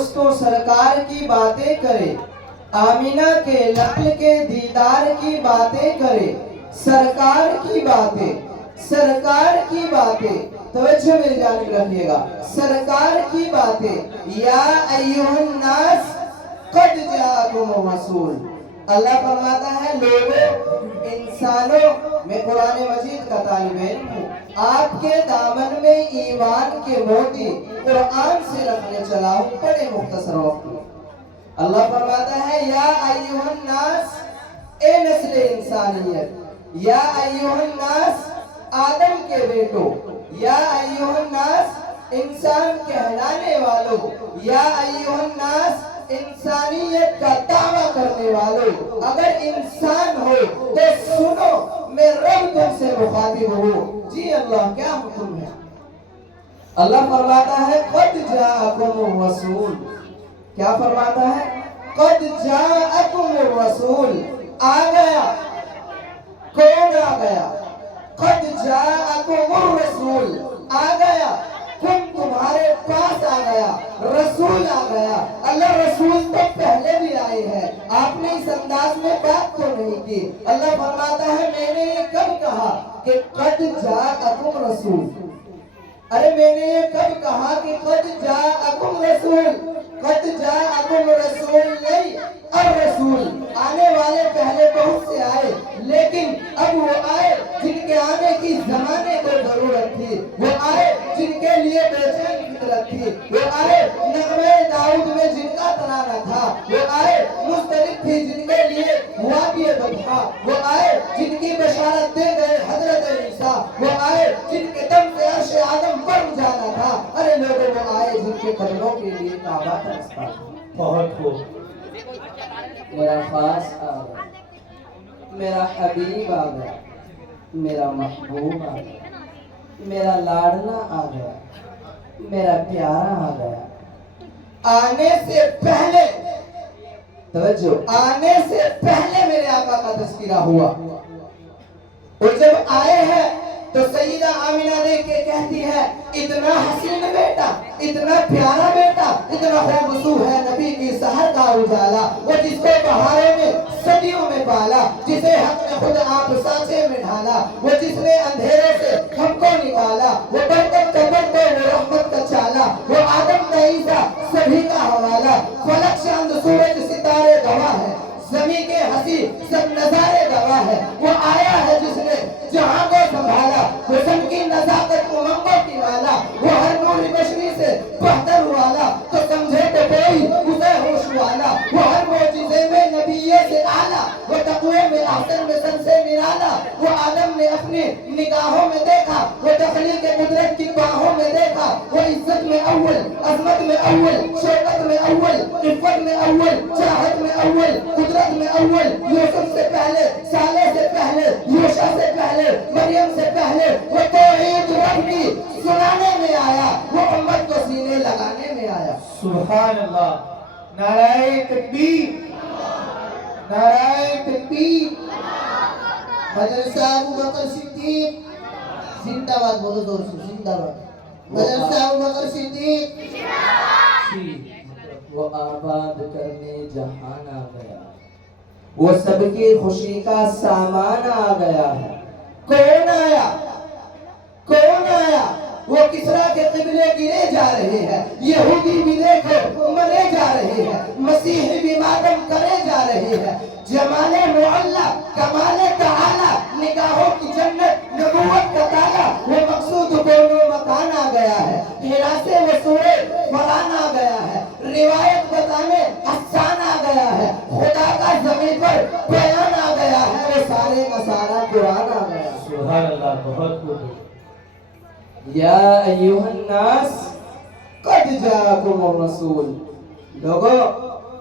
دوستوں سرکار کی باتیں کرے، آمینہ کے لعل کے دیدار کی باتیں کرے، سرکار کی باتیں، سرکار کی باتیں، توجہ میری جانب رکھیے گا، سرکار کی باتیں، یا ایھا الناس قد جاءکم الرسول۔ اللہ فرماتا ہے لوگوں، انسانوں، میں قرآن مجید کا طالب علم ہوں، آپ کے دامن میں ایمان کے موتی قرآن سے رکھنے چلا ہوں، بڑے مختصر وقت میں۔ اللہ فرماتا ہے یا ایھا الناس، اے نسل انسانیت، یا ایھا الناس، آدم کے بیٹو، یا ایھا الناس، انسان کہلانے والوں، یا ایھا الناس، انسانیت کا دعویٰ کرنے والوں، اگر انسان ہو تو سنو، میں رب تم سے مخاطب ہوں۔ جی اللہ کیا حکم ہے؟ اللہ فرماتا ہے قد جاءکم الرسول، کیا فرماتا ہے؟ قد جاءکم الرسول، آ گیا، کون آ گیا؟ قد جاءکم الرسول، آ گیا، تمہارے پاس آ گیا، رسول آ گیا۔ اللہ رسول تو پہلے بھی آئے ہیں، آپ نے اس انداز میں بات تو نہیں کی۔ اللہ فرماتا ہے میں نے یہ کب کہا کہ قد جاءکم رسول؟ ارے میں نے یہ کب کہا کہ قد جاءکم رسول؟ قد جاءکم رسول نہیں، الرسول، آنے والے پہلے بہت سے آئے، لیکن اب وہ آئے جن کے آنے کی زمانے کو ضرورت تھی، وہ آئے جن کے لیے بے چین فطرت تھی، وہ آئے نغمہ داؤد میں جن کا ترانہ تھا، وہ آئے مسترد تھی جن کے لیے وادی بطحا، وہ آئے جن کی بشارت دے گئے حضرت عیسیٰ، وہ آئے جن کے دم سے عرش آدم بن جانا تھا۔ ارے لوگوں وہ آئے جن کے قدموں کے لیے کعبہ ترستا تھا۔ بہت خوب، میرا خاص آ گیا، میرا حبیب آ گیا، میرا محبوب آ گیا، میرا لاڈلا آ گیا، میرا پیارا آ گیا۔ آنے سے پہلے، توجہ، آنے سے پہلے میرے آقا کا تذکرہ ہوا، اور جب آئے ہیں تو سیدہ آمینہ دیکھ کے کہتی ہے اتنا حسین بیٹا، اتنا پیارا بیٹا، اتنا خوبصو ہے نبی کی سحر کا اجالا، وہ جس کو بہاروں میں صدیوں میں پالا، جسے حق نے خود آپ سانچے میں ڈھالا، وہ جس نے اندھیرے سے ہم کو نکالا، وہ برکت کا بندے، وہ رحمت کا چالا، وہ آدم کا عیسیٰ سبھی کا حوالہ، فلک چاند سورج ستارے گواہ ہے، زمین کے ہنسی سب نظارے گواہ ہے، وہ آیا ہے جس نے جہاں کو سنبھالا، حسن کی نزاکت امنگوں کی والا، وہ ہر نور بشری سے بہتر والا، تو سمجھے تو کوئی اسے ہوش والا، وہ ہر معجزے میں نبی سے اعلیٰ، وہ تقوی میں احسن میں سب سے نرالا، وہ آدم نے اپنی نگاہوں میں دیکھا، وہ تخلیق قدرت کی باہوں میں دیکھا، وہ عزت میں اول، عظمت میں اول، شوکت میں اول، عفت میں اول، چاہت میں اول، قدرت میں اول، یوسف سے پہلے، صالح سے پہلے، یوشع سے پہلے، مریم سے پہلے، وہ توحید رب کی سنانے میں آیا، وہ امت کو سینے لگانے میں آیا۔ سبحان اللہ، نعرہ تکبیر، نعرہ تکبیر۔ مدرسہ ابوبکر صدیق زندہ باد، بولو زور سے زندہ باد، مدرسہ ابوبکر صدیق، وہ آباد کرنے جہان آ گیا، وہ سب کی خوشی کا سامان آ گیا ہے۔ کون آیا؟ کون آیا؟ وہ کسرا کے قبلے گرے جا رہے ہیں، یہودی بھی دیکھو مرے جا رہے ہیں، مسیحی بھی ماتم کرے جا رہے ہیں، جمال معلا، کمال تعالی، نگاہوں کی جنت، نبوت کا تالا، وہ مقصود کونو مکان آ گیا ہے، ہرا سے وہ سورہ فران آ گیا ہے، روایت بتانے حسان آ گیا ہے، خدا کا زمین پر بیان آ گیا ہے، وہ سارے کا سارا قرآن آ گیا ہے۔ سبحان اللہ، بہت خوب۔ یا ایھا الناس قد جاءکم الرسول، لوگو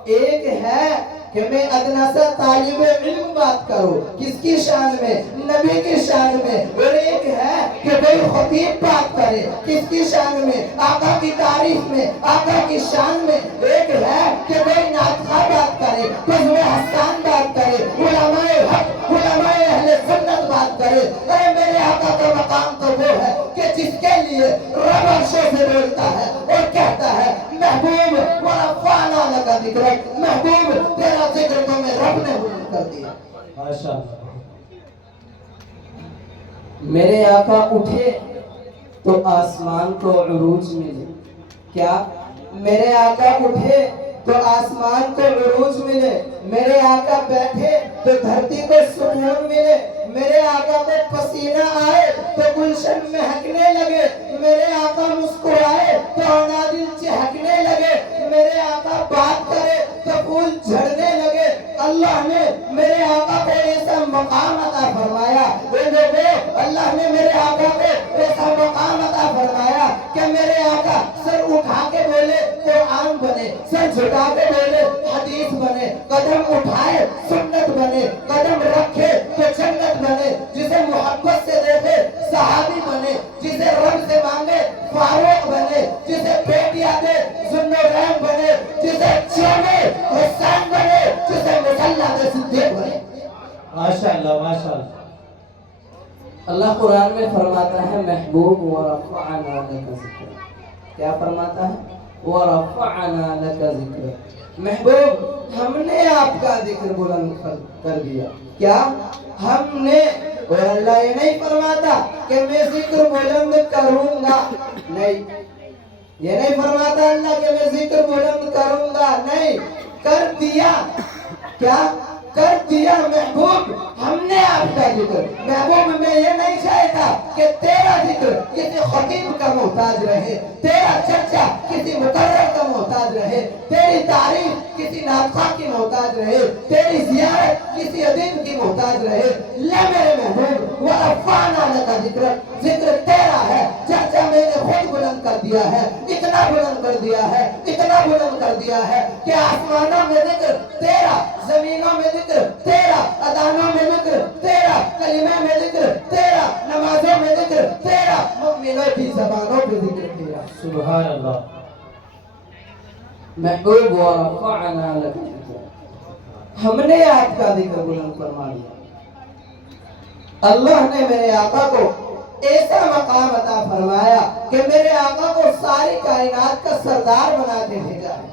ایک ہے کہ میں ادنا سا طالب علم بات کروں، کس کی شان میں؟ نبی کی شان میں، اور ایک ہے کہ کوئی خطیب بات کرے، کس کی شان میں؟ آقا کی تعریف میں، آقا کی شان میں، ایک ہے کہ کوئی نعت خواہ بات کرے، بزم حسان بات کرے، علماء حق، علماء اہل سنت بات کرے۔ اے میرے آقا کا مقام تو وہ ہے کہ جس کے لیے رب عرشوں سے بولتا ہے اور کہتا ہے محبوب ورفعنا لك ذکرک، محبوب تیرا ذکر تو میں رب نے بلند کر دیا۔ ماشاء اللہ۔ میرے آقا اٹھے تو آسمان کو عروج ملے، کیا؟ میرے آقا اٹھے تو آسمان کو عروج ملے، میرے آقا بیٹھے تو دھرتی کو سکون ملے، میرے آقا کو پسینہ آئے تو گلشن مہکنے لگے، میرے آقا مسکرائے تو انادل چہکنے لگے، میرے آقا بات کرے تو پھول جھڑنے لگے۔ اللہ نے میرے آقا کو ایسا مقام عطا فرمایا، اللہ نے میرے آقا کو ایسا مقام عطا فرمایا کہ میرے آقا سر اٹھا کے بولے قرآن بنے، سر جھکا کے بولے حدیث بنے، قدم اٹھائے سنت بنے، قدم رکھے تو جنت بنے، جسے محبت سے دیکھے صحابی بنے، جسے رب سے مانگے فاروق بنے، جسے بیٹیاں دے ذوالنورین بنے، جسے چومے حسین بنے، جسے مسلح دے صدیق بنے۔ ماشاء اللہ ماشاء اللہ۔ اللہ قرآن میں فرماتا ہے محبوب ورفعنا لک ذکرک، کیا فرماتا ہے؟ ورفعنا لک ذکرک، محبوب ہم نے آپ کا ذکر بلند کر دیا، کیا؟ ہم نے، اور اللہ یہ نہیں فرماتا کہ میں ذکر بلند کروں گا، نہیں، یہ نہیں فرماتا اللہ کہ میں ذکر بلند کروں گا، نہیں، کر دیا، کیا؟ کر دیا محبوب ہم نے آپ کا ذکر۔ محبوب میں یہ نہیں چاہتا کہ تیرا ذکر کسی خطیب کا محتاج رہے، تیرا چرچا کسی مقرر کا محتاج رہے، تیری تعریف کسی ناطقہ کی محتاج رہے، تیری زیارت کسی ادیب کی محتاج رہے۔ لے میرے محبوب ورفعنا لک ذکرک، ذکر تیرا ہے، چرچا میں نے خود بلند کر دیا ہے، اتنا بلند کر دیا ہے، اتنا بلند کر دیا ہے کہ آسمانوں میں ذکر تیرا، زمینوں میں ذکر تیرا، اذانوں میں ذکر تیرا، کلمے میں ذکر تیرا، نمازوں میں ذکر تیرا، مومنوں کی زبانوں پہ ذکر تیرا۔ سبحان اللہ۔ محبوب ورفعنا لک ذکرک، ہم نے آپ کا ذکر بلند فرما دیا۔ اللہ نے میرے آقا کو ایسا مقام عطا فرمایا کہ میرے آقا کو ساری کائنات کا سردار بنا کے بھیجا ہے۔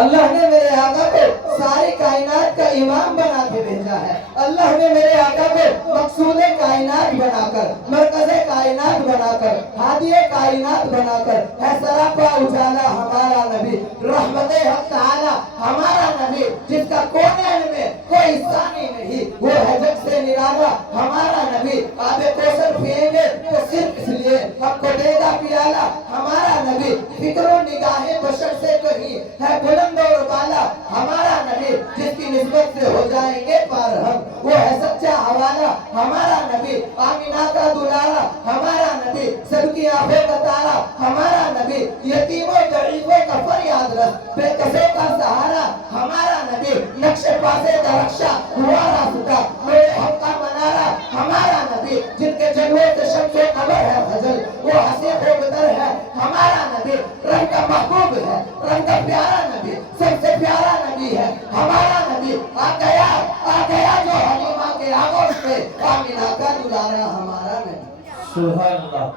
اللہ نے میرے آقا کو ساری کائنات کا امام بنا کے بھیجا ہے۔ اللہ نے میرے آقا کو مقصود کائنات بنا کر، مرکز کائنات بنا کر، ہادی کائنات بنا کر، ہے سراپا اجالا ہمارا نبی، رحمت حق تعالی ہمارا نبی، جس کا کونین میں کوئی ثانی نہیں، وہ ہے جگ سے نرالا ہمارا نبی۔ آب کوثر پئیں گے تو صرف اس لیے ہم کو دے گا پیالہ ہمارا نبی، فکر و نگاہ بشر سے کہیں ہے بلند اور بالا ہمارا نبی، جس کی نسبت سے ہو جائیں گے پار ہم، وہ ہے سچا حوالہ ہمارا نبی، آمینہ کا دلارا ہمارا نبی، سب کی آنکھوں کا تارا ہمارا نبی، یتیموں ضعیفوں کا فریاد رس، بے کسوں کا سہارا ہمارا نبی، نقش پاسے درخشا ہوا راستہ، میرے حق کا منارہ ہمارا نبی، جن کے جلوے سے شمس و قمر ہے غزل، وہ ہنسی خوبتر ہے ہمارا نبی، رنگ کا محبوب ہے، رنگ کا پیارا نبی، سب سے پیارا نبی ہے ہمارا نبی۔ آ گیا جو حلیمہ کے آغوش پہ، آمینہ کا دلارا ہمارا نبی۔ سبحان اللہ۔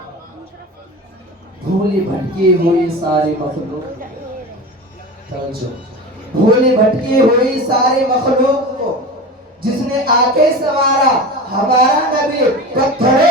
بھولی بھٹکی ہوئی ساری مخلوق، توجہ، بھولی بھٹکی ہوئی ساری مخلوق کو جس نے آ کے سوارا ہمارا نبی، پتھرے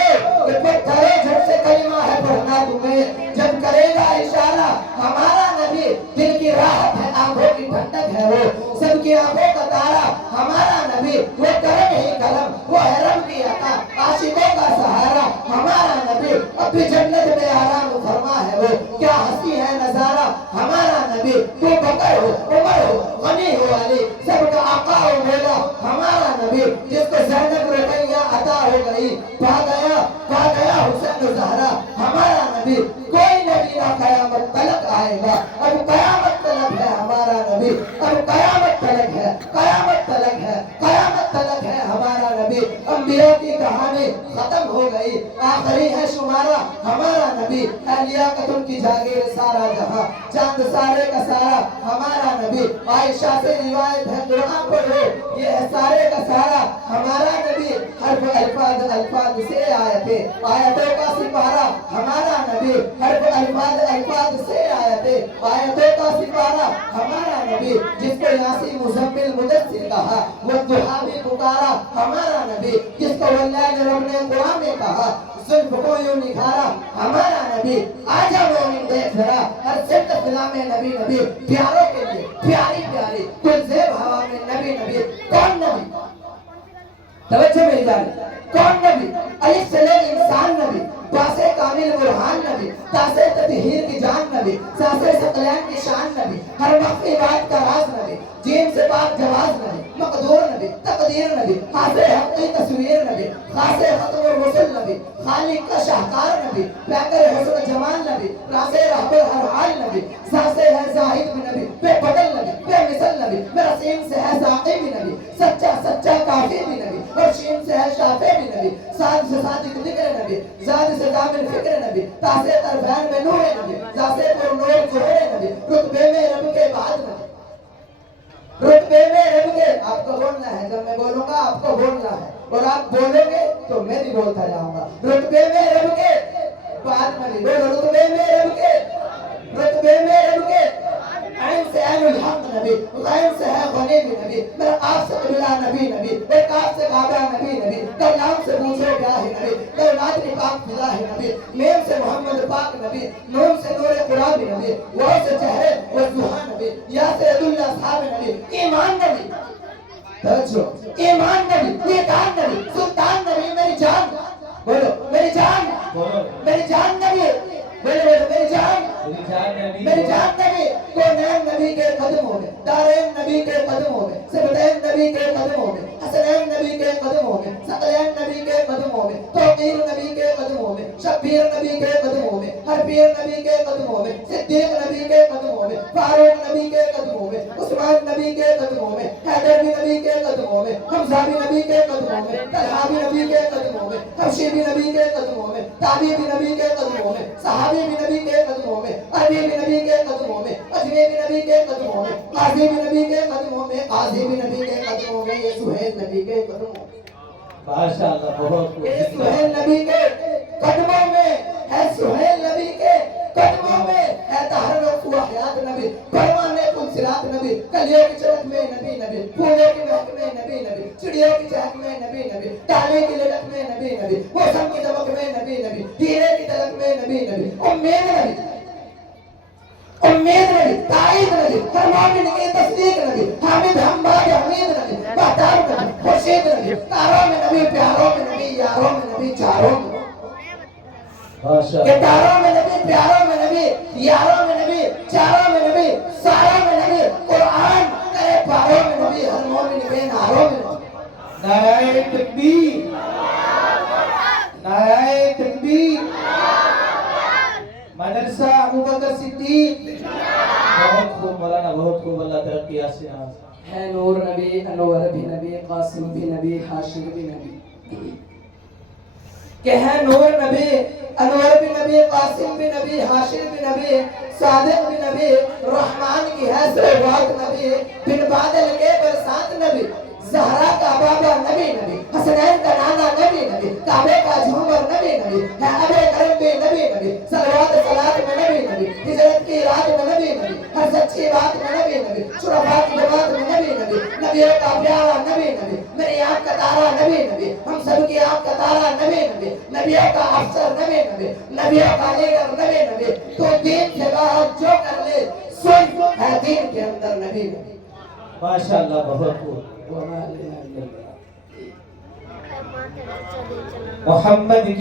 جھٹ سے کلمہ ہے پڑھنا تمہیں، جب کرے گا اشارہ ہمارا نبی، دل کی راحت ہے آنکھوں کی ٹھنڈک ہے وہ، سب کی آنکھوں کا تارا ہمارا نبی، وہ کرم ہی کرم، وہ ہے رب کی عطا، عاشقوں کا سہارا ہمارا نبی، اب بھی جنت میں آرام فرما ہے وہ، کیا ہنسی ہے نظارہ ہمارا نبی، تو بکر ہو عمر ہو غنی ہو علی، سب کا آقا ہو مولا ہمارا نبی، جس کو زینب رقیہ عطا ہو گئی، پا گیا حسین و زہرا ہمارا نبی، کوئی نبی نہ قیامت تلک آئے گا، اب قیامت تلک ہے ہمارا نبی، اب قیامت تلک ہے، قیامت تلک ہے، قیامت تلک ہے ہمارا نبی، انبیاء کی کہانی ختم ہو گئی، آخری ہے شمارہ ہمارا نبی۔ نبی ہے لیاقت ان کی جاگیر سارا جہاں چاند سارے کا سارا ہمارا نبی عائشہ سے روایت ہے قرآن پڑھو یہ ہے سارے کا سارا ہمارا نبی حرف الفاظ الفاظ سے آیتیں آیتوں کا سپارہ ہمارا نبی حرف الفاظ الفاظ سے آیتیں آیتوں کا سپارہ ہمارا نبی جس کو یاسی مزمل مدثر کہا وہ دعا بھی پکارا ہمارا نبی جس کو واللہ رب نے قرآن میں کہا زلف کو یوں نکھارا ہمارا نبی آجا مومن دیکھ ذرا ہر صفت فضا میں نبی نبی پیاروں کے لیے پیاری پیاری گلزیب ہوا میں نبی نبی کون نبی توجہ میری جانب کون نبی الف سے لے انسان نبی باسے کامل برہان نبی تاسے تطہیر کی جان نبی ساسے ثقلین کی شان نبی ہر مخفی بات کا راز نبی جیم سے پاک جواز نبی مقدور نبی تقدیر نبی خاصے حق کی تصویر نبی خاصے ختم الرسل نبی خالق کا شاہکار نبی پیکر حسن جمال نبی راسے رہبر ہر حال نبی ساسے ہے زاہد بھی نبی بے بدل نبی بے مثل نبی میرا سین سے ہے ساقی بھی نبی سچا سچا کافی بھی نبی اور شین سے ہے شافع بھی نبی ساتھ سے صادق ذکر نبی زاد سے کامل فکر نبی تاسے طرفین میں نور نبی زاسے پر نور جوہر نبی رتبے میں رب کے بعد نبی رتبے میں رب کے آپ کو بولنا ہے جب میں بولوں گا آپ کو بولنا ہے اور آپ بولیں گے تو میں بھی بولتا جاؤں گا رتبے میں رب کے بعد نبی بولو رتبے میں رب کے رتبے میں رب کے عین سے عین الحق نبی غین سے ہے غنی بھی نبی میرا آپ سے قبلہ نبی نبی ایک آپ سے کعبہ نبی نبی کلام سے پوچھو کیا ہے نبی کلمات کی پاک فضا ہے نبی میم سے محمد پاک نبی نون سے نور قرآن بھی نبی وہ سے چہرے وہ زہاں نبی یا سے عداللہ صحاب نبی ایمان نبی توجہ ایمان نبی نیکان نبی سلطان نبی میری جان بولو میری جان میری جان نبی بولو میری جان میری جان نبی کونین نبی کے قدموں میں دارین نبی کے قدموں میں سبتین نبی کے قدموں میں حسنین نبی کے قدموں میں ثقلین نبی کے قدموں میں توقیر نبی کے قدموں میں شبیر نبی کے قدموں میں حربیر نبی کے قدموں میں صدیق نبی کے قدموں میں فاروق نبی کے قدموں میں عثمان نبی کے قدموں میں حیدر بھی نبی کے قدموں میں حمزہ بھی نبی کے قدموں میں طلحہ بھی نبی کے قدموں میں حبشی بھی نبی کے قدموں میں تابعی بھی نبی کے قدموں میں صحابی بھی نبی کے قدموں میں عربی بھی نبی کے قدموں میں اجمی بھی نبی کے قدموں میں قاضی بھی نبی کے قدموں میں قاضی بھی نبی کے قدموں میں یہ سہیل نبی کے قدموں میں ماشاءاللہ بہت یہ سہیل نبی کے قدموں میں ہے سہیل نبی کے قدموں میں ہے تحرک و حیات نبی پروانے کل صراط نبی کلیوں کی چرک میں نبی نبی پھولوں کی مہک میں نبی نبی چڑیوں کی چہک میں نبی نبی تالے کی لڑک میں نبی نبی موسم کی دمک میں نبی نبی ہیرے کی تلک میں نبی نبی امید نبی امید نبی تائید نبی ہر مومن کی تصدیق نبی حامد حماد حمید نبی بہتار نبی خورشید نبی تاروں میں نبی پیاروں میں نبی یاروں میں نبی چاروں میں تاروں میں نبی پیاروں میں نبی یاروں میں نبی چاروں میں نبی ساروں میں نبی قرآن کرے پاروں میں نبی ہر مومن بے ناروں میں نبی نعرہ تکبیر نعرہ تکبیر مدرسہ ابوبکر صدیق بہت خوب مولانا بہت خوب اللہ ترقی آسان ہے نور نبی انور بھی نبی قاسم بھی نبی حاشر بھی نبی کہ ہے نور نبی انور بھی نبی قاسم بھی نبی حاشر بھی نبی صادق بھی نبی رحمان کی ہے سرواق نبی بن بادل کے برسات نبی زہرا کا بابا نبی نبی حسنین کا نانا نبی نبی کعبے کا جھومر نبی نبی ہے ابے کرم بھی نبی نبی صلوات صلاۃ میں نبی نبی ہجرت کی رات میں نبی نبی ہر سچی بات میں نبی نبی شرفاء کی جماعت میں نبی نبی نبیوں کا پیارا نبی نبی میری آنکھ کا تارا نبی نبی ہم سب کی آنکھ کا تارا نبی نبی نبیوں کا افسر نبی نبی نبیوں کا لیڈر نبی نبی تو دین سے باہر جو کر لے سن ہے دین کے اندر نبی نبی ماشاءاللہ بہت خوب محمد کی